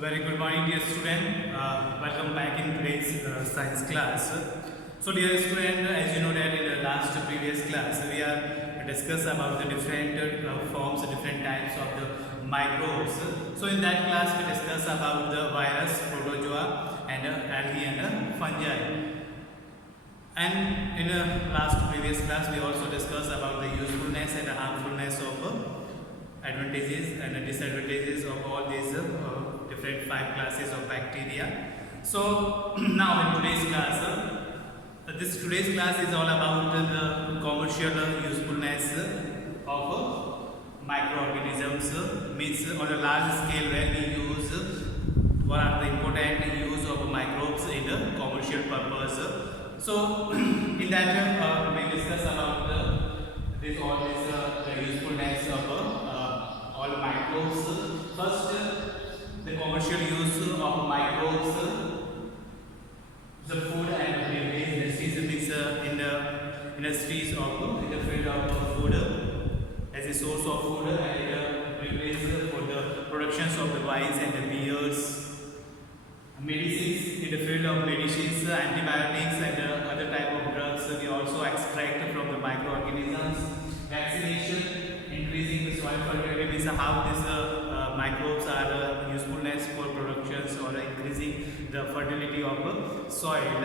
A very good morning, dear student. Welcome back in today's science class. So, dear student, as you know that in the last previous class, we are discuss about the different forms, different types of the microbes. So, in that class, we discuss about the virus, protozoa, and algae and fungi. And in the last previous class, we also discussed about the usefulness and the harmfulness of advantages and the disadvantages of all these different 5 classes of bacteria. So now in today's class, today's class is all about the commercial usefulness of microorganisms, means on a large scale where we use what are the important use of microbes in the commercial purpose. So in that we discuss about the usefulness of all microbes. First, the commercial use of microbes, the food and beverage industries in the industries of in the field of food as a source of food and beverage for the productions of the wines and the beers. Medicines, in the field of medicines, antibiotics and other type of drugs, we also extract from the microorganisms. Vaccination, increasing the soil fertility, means how these microbes are usefulness for productions or increasing the fertility of soil.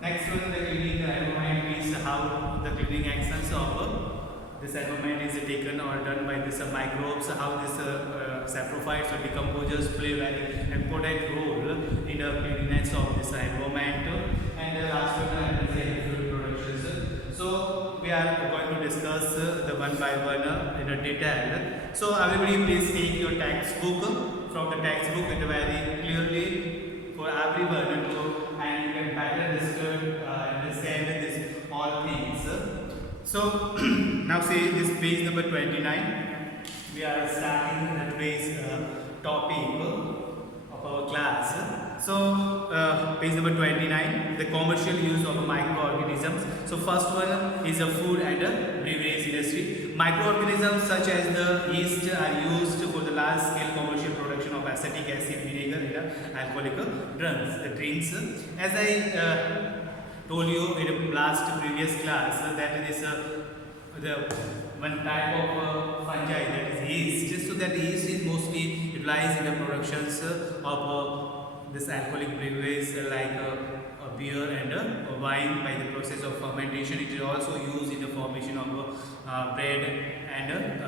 Next one, the cleaning environment, means how the cleaning actions of this environment is taken or done by this microbes, how this saprophytes or decomposers play very important role in the cleanliness of this environment. And the last one is food productions. So we are going to discuss the one by one in a detail. So everybody please take your textbook. From the textbook it very clearly for everyone to and you can better understand this all things. So now say this page number 29. We are starting today's topic of our class. So page number 29, the commercial use of microorganisms. So first one is a food and a beverage industry. Microorganisms such as the yeast are used for the large scale commercial production of acetic acid, vinegar and alcoholic drinks. As I told you in the last previous class that it is the one type of fungi, that is yeast. So that yeast is mostly utilized in the productions of this alcoholic beverage like beer and wine by the process of fermentation. It is also used in the formation of bread and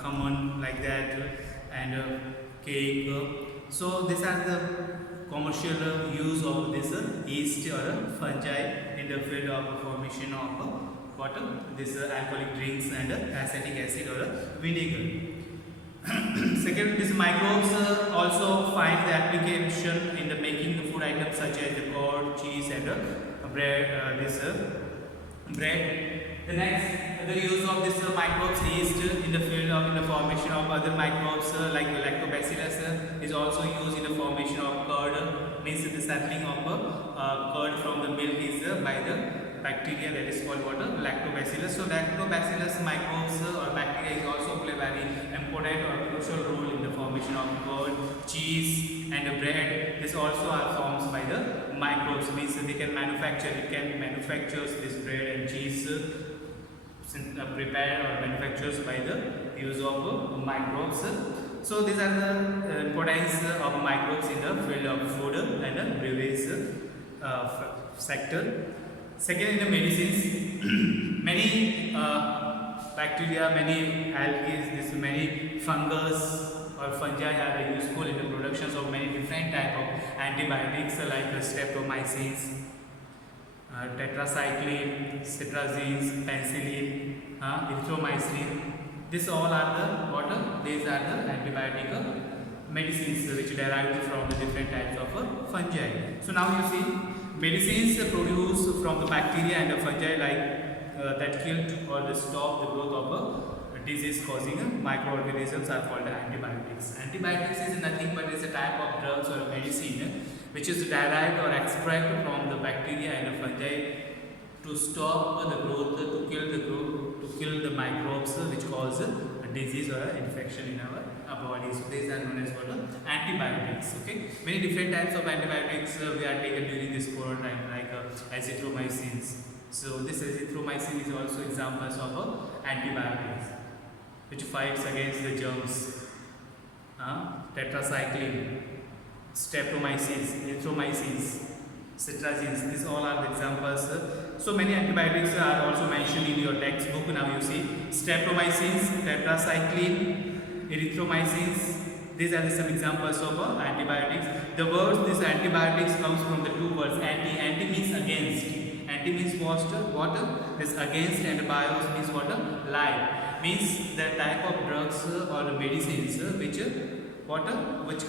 common like that and cake. So these are the commercial use of this yeast or fungi in the field of formation of what this alcoholic drinks and acetic acid or vinegar. Second, these microbes also find the application in the making the food items such as the curd, cheese and bread. Bread. The next, the use of this microbes yeast in the field of in the formation of other microbes like lactobacillus is also used in the formation of curd. Means the settling of curd from the milk is by the bacteria that is called what lactobacillus. So lactobacillus microbes or bacteria is also play very important or crucial role in the formation of curd, cheese and bread. This also are formed by the microbes. Means they can manufacture. It can manufacture this bread and cheese prepared or manufactured by the use of microbes. So these are the importance of microbes in the field of food and beverage sector. Second, in the medicines, many bacteria, many algae, many fungus or fungi are useful in the productions of many different type of antibiotics like streptomycins, tetracycline, cetrazines, penicillin, erythromycin. These all are the what? These are the antibiotic medicines which derived from the different types of fungi. So now you see medicines produced from the bacteria and the fungi like that killed or stop the growth of disease causing microorganisms are called antibiotics. Antibiotics is nothing but is a type of drugs or medicine which is derived or extracted from the bacteria and the fungi to stop the growth, to kill the microbes which cause disease or infection in our body. So these are known as what antibiotics. Okay, many different types of antibiotics we are taken during this corona time, like azithromycin. So this azithromycin is also examples of antibiotics which fights against the germs. Tetracycline, streptomycin, erythromycin, cetrazine, these all are the examples. So many antibiotics are also mentioned in your textbook. Now you see streptomycin, tetracycline, erythromycin. These are some examples of antibiotics. The words these antibiotics comes from the two words anti. Anti means against. Anti means what? This against, and bios means what? Life. Means the type of drugs or medicines which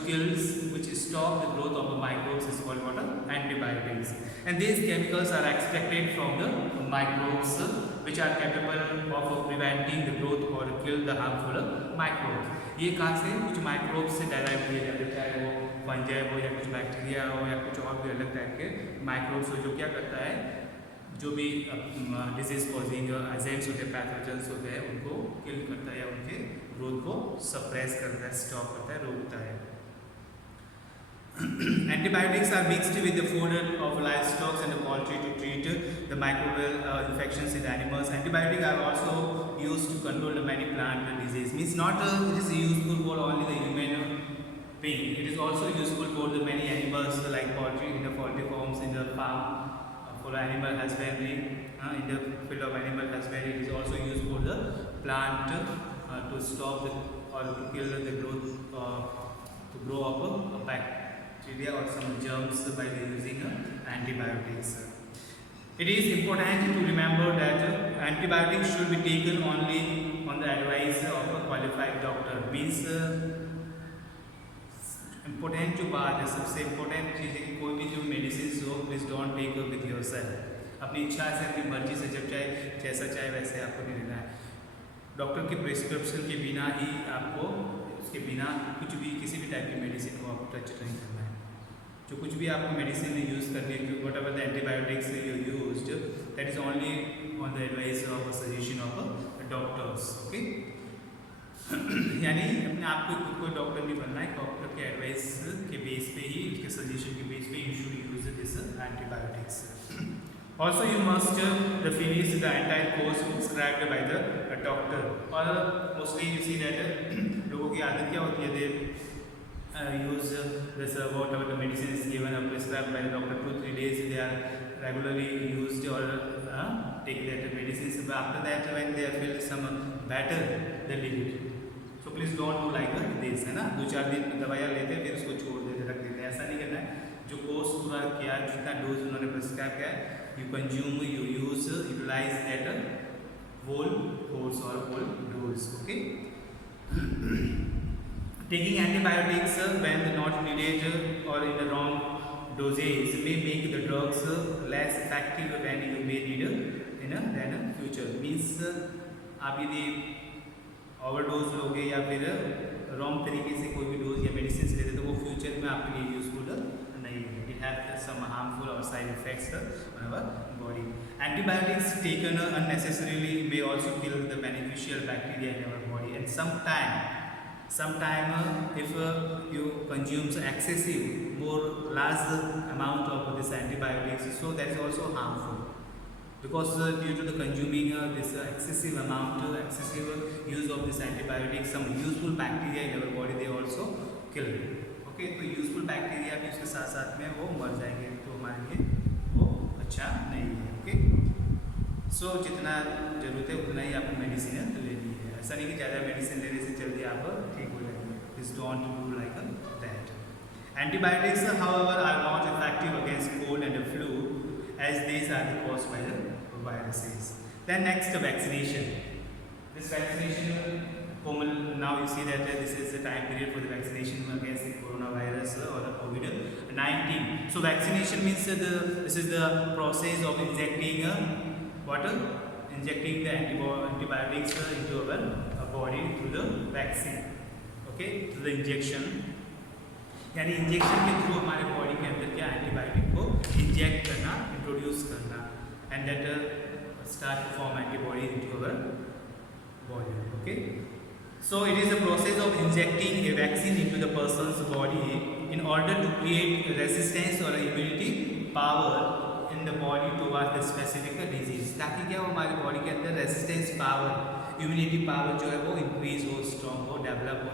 kills, which stop the growth of the microbes is called what? Antibiotics. And these chemicals are extracted from the microbes which are capable of preventing the growth or kill the harmful microbes. ये कहाँ से? कुछ microbes से derive किए जाते हैं, चाहे वो फंजाई हो या कुछ बैक्टीरिया हो या कुछ और भी अलग टाइप के माइक्रोब्स हो, जो क्या करता है, जो भी डिजीज कॉजिंग एजेंट्स होते हैं, पैथोजेंस होते हैं, उनको किल करता है या उनके ग्रोथ को सप्रेस करता है, स्टॉप करता है, रोकता है. Antibiotics are mixed with the food of livestock and the poultry to treat the microbial infections in animals. Antibiotics are also used to control the many plant diseases. Means not it is useful for only the human being. It is also useful for the many animals like poultry in the poultry farms, in the farm, for animal husbandry, in the field of animal husbandry. It is also used for the plant to stop the, or to kill the growth, to grow up a bacteria or some germs by using antibiotics. It is important to remember that antibiotics should be taken only on the advice of a qualified doctor. Means important जो बात है, सबसे important चीज़ है कि कोई भी जो medicine हो, please don't take with yourself. अपनी इच्छा से, अपनी मर्जी से, जब चाहे जैसा चाहे वैसे आपको नहीं लेना है. डॉक्टर की प्रिस्क्रिप्शन के बिना ही आपको, उसके बिना कुछ भी, किसी भी टाइप की मेडिसिन को आपको टच नहीं करना है. जो कुछ भी आपको मेडिसिन यूज़ करनी है, what ever the antibiotics you used, that is only on the advice of suggestion of doctors. Okay, यानी अपने आप को खुद को डॉक्टर नहीं बनना है, डॉक्टर के एडवाइस के बेस पे ही, उसके सजेशन के बेस पे you should use this antibiotics. Also you must finish the entire course prescribed by the doctor. और मोस्टली यू सी दैट लोगों की आदत क्या होती है, they use this whatever the medicine given prescribed by the doctor 2-3 days they are regularly used or take that medicines. After that when they feel some better they leave it. So please don't do like this, है ना. 2-4 दिन दवाइयाँ लेते हैं, फिर उसको छोड़ देते, रख देते हैं. ऐसा नहीं करना है. जो कोर्स पूरा किया, जितना डोज उन्होंने प्रिस्क्राइब किया, you consume, you use, utilize that whole course और whole dose. Okay, taking antibiotics when not needed or in the wrong dosage may make the drugs less effective when you may need in a future. Means आप यदि overdose लोगे या फिर wrong तरीके से कोई भी डोज या मेडिसिन लेते तो वो फ्यूचर में आपके लिए यूजफुल नहीं है. इट हैव सम हार्मफुल और side effects on our body. Antibiotics taken unnecessarily may also kill the beneficial bacteria in our body, and sometime if you consume excessive, more large amount of this antibiotics, so that is also harmful. Because due to the consuming this excessive use of this antibiotics, some useful bacteria in our body they also kill. Okay, तो useful bacteria भी उसके साथ साथ में वो मर जाएंगे, तो हमारे लिए वो अच्छा नहीं है. ओके, सो जितना ज़रूरत है उतना ही आपको मेडिसिन लेनी है. ऐसा नहीं कि ज़्यादा मेडिसिन लेने से जल्दी आप ठीक हो जाएंगे. Please don't do like that. Antibiotics, however, are not effective against cold and the flu, as these are caused by the viruses. Then next, vaccination. This vaccination, now you see that this is the time period for the vaccination against the coronavirus or the COVID-19. So vaccination means this is the process of injecting injecting the antibiotics into our body through the vaccine. Okay, through the injection. यानी injection के through हमारे body के अंदर क्या antibiotic को inject करना, introduce करना, and that start to form antibody into our body. Okay, So it is a process of injecting a vaccine into the person's body in order to create resistance or immunity power in the body towards the specific disease. ताकि क्या हो हमारी body के अंदर resistance power immunity power जो है वो increase हो स्ट्रॉन्ग हो डेवलप हो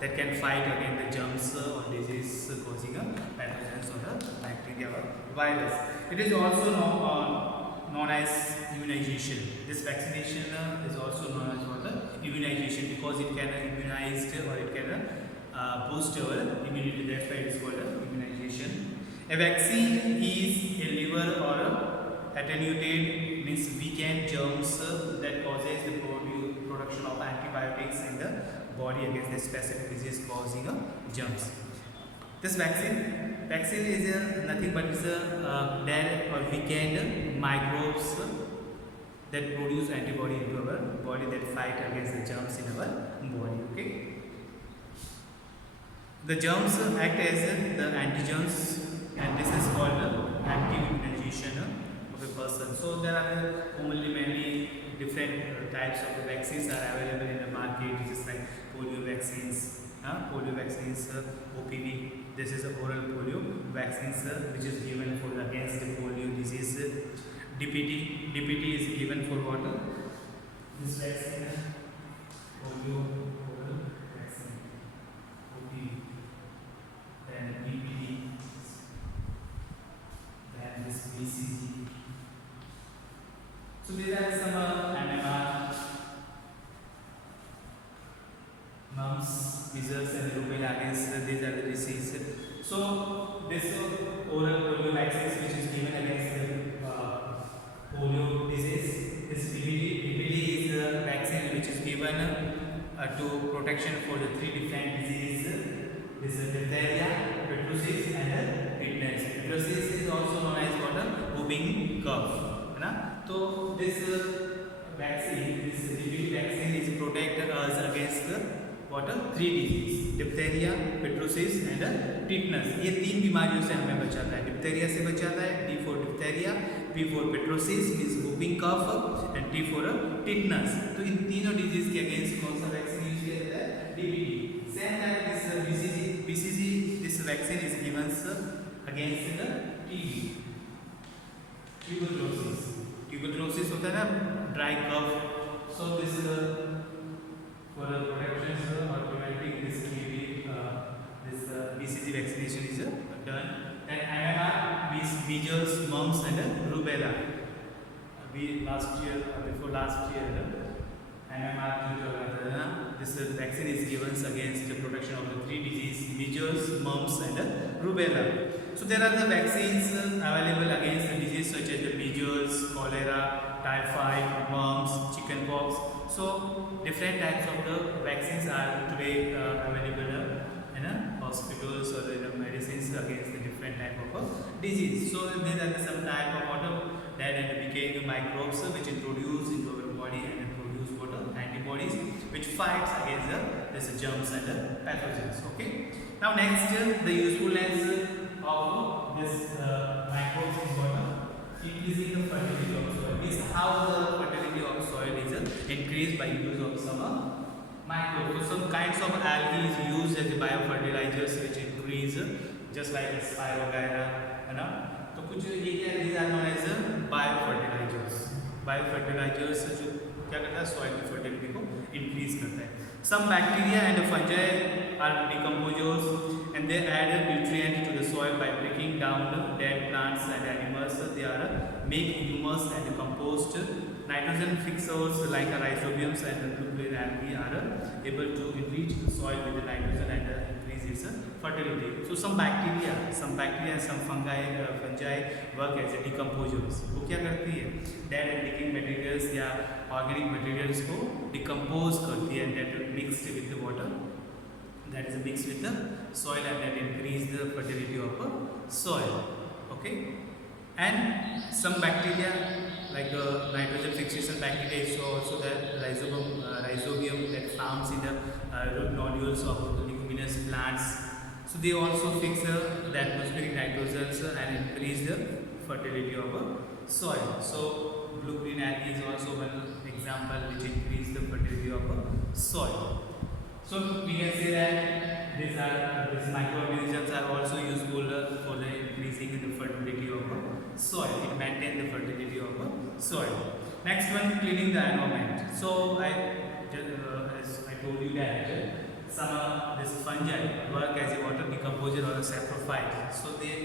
that can fight against the germs or disease causing pathogens or the bacteria or virus. It is also known as immunization. This vaccination is also known as what immunization because it can immunize or it can boost our immunity. That's why it is called immunization. A vaccine is a liver or attenuated means weakened germs that causes the production of antibiotics in the body against the specific disease causing germs. This vaccine is nothing but is a dead or weakened microbes that produce antibody into our body that fight against the germs in our body. Okay. The germs act as the antigens, and this is called anti-immunization of a person. So there are commonly many different types of vaccines are available in the market, just like polio vaccines, OPV. This is a oral polio vaccines which is given for against the polio disease. DPT is given for what? This vaccine, polio oral vaccine, OPV. Then DPT, then this BCG. So these are some MMR, mumps, measles and rubella against these are the diseases. So this oral polio vaccine which is given against the polio disease. This DPT is a vaccine which is given to protection for the 3 different diseases. This is diphtheria, pertussis and tetanus. Pertussis is also known as what whooping cough. So this vaccine, this DPT vaccine is protect us against what 3 diseases: diphtheria, pertussis and tetanus. ये 3 बीमारियों से हमें बचाता है. Diphtheria से बचाता है, D for diphtheria, P for pertussis means whooping cough and T for tetanus. तो इन तीनों डिजीज के अगेंस्ट कौन सा वैक्सीन यूज किया जाता है? DPT. Same like this BCG. This vaccine is given against the TB. Tuberculosis होता है ना, dry cough. So this for the protection or preventing this TB, this BCG vaccination is done. And MMR means measles, mumps and rubella. Before last year, MMR this vaccine is given against the protection of the 3 diseases: measles, mumps and rubella. So there are the vaccines available against the disease such as the measles, cholera, typhoid, mumps, chickenpox. So different types of the vaccines are today available in hospitals or in medicines against the different type of disease. So these are some type of that became microbes which introduce into our body and produce antibodies which fights against this germs and pathogens. Okay. Now next, the usefulness of this microbes is increasing the fertility of soil. Means how the fertility of soil is increased by use of some microbes. So some kinds of algae is used as biofertilizers which increase just like spirogyra, है ना. तो कुछ ये क्या these are known as biofertilizers. Biofertilizers जो क्या करता है soil की fertility को increase करता है. Some bacteria and fungi are decomposers and they add nutrient to the soil by breaking down dead plants and animals. They are make humus and compost. Nitrogen fixers like rhizobiums and blue-green algae are able to enrich the soil with the nitrogen and increase its fertility. So some bacteria and some fungi work as a decomposers. वो क्या करती है? Dead and decaying materials या organic materials को decompose करती है and that mixed with the water. That is mixed with the soil and that increase the fertility of soil. Okay. And some bacteria like nitrogen fixation bacteria is also the rhizobium that found in the root nodules of leguminous plants. So they also fix the atmospheric nitrogen and increase the fertility of soil. So blue green algae is also one example which increase the fertility of soil. So we can say that these microorganisms are also useful for the increasing the fertility of the soil. It maintains the fertility of the soil. Next one, cleaning the environment. So as I told you that some this fungi work as a water decomposer or a saprophyte. So they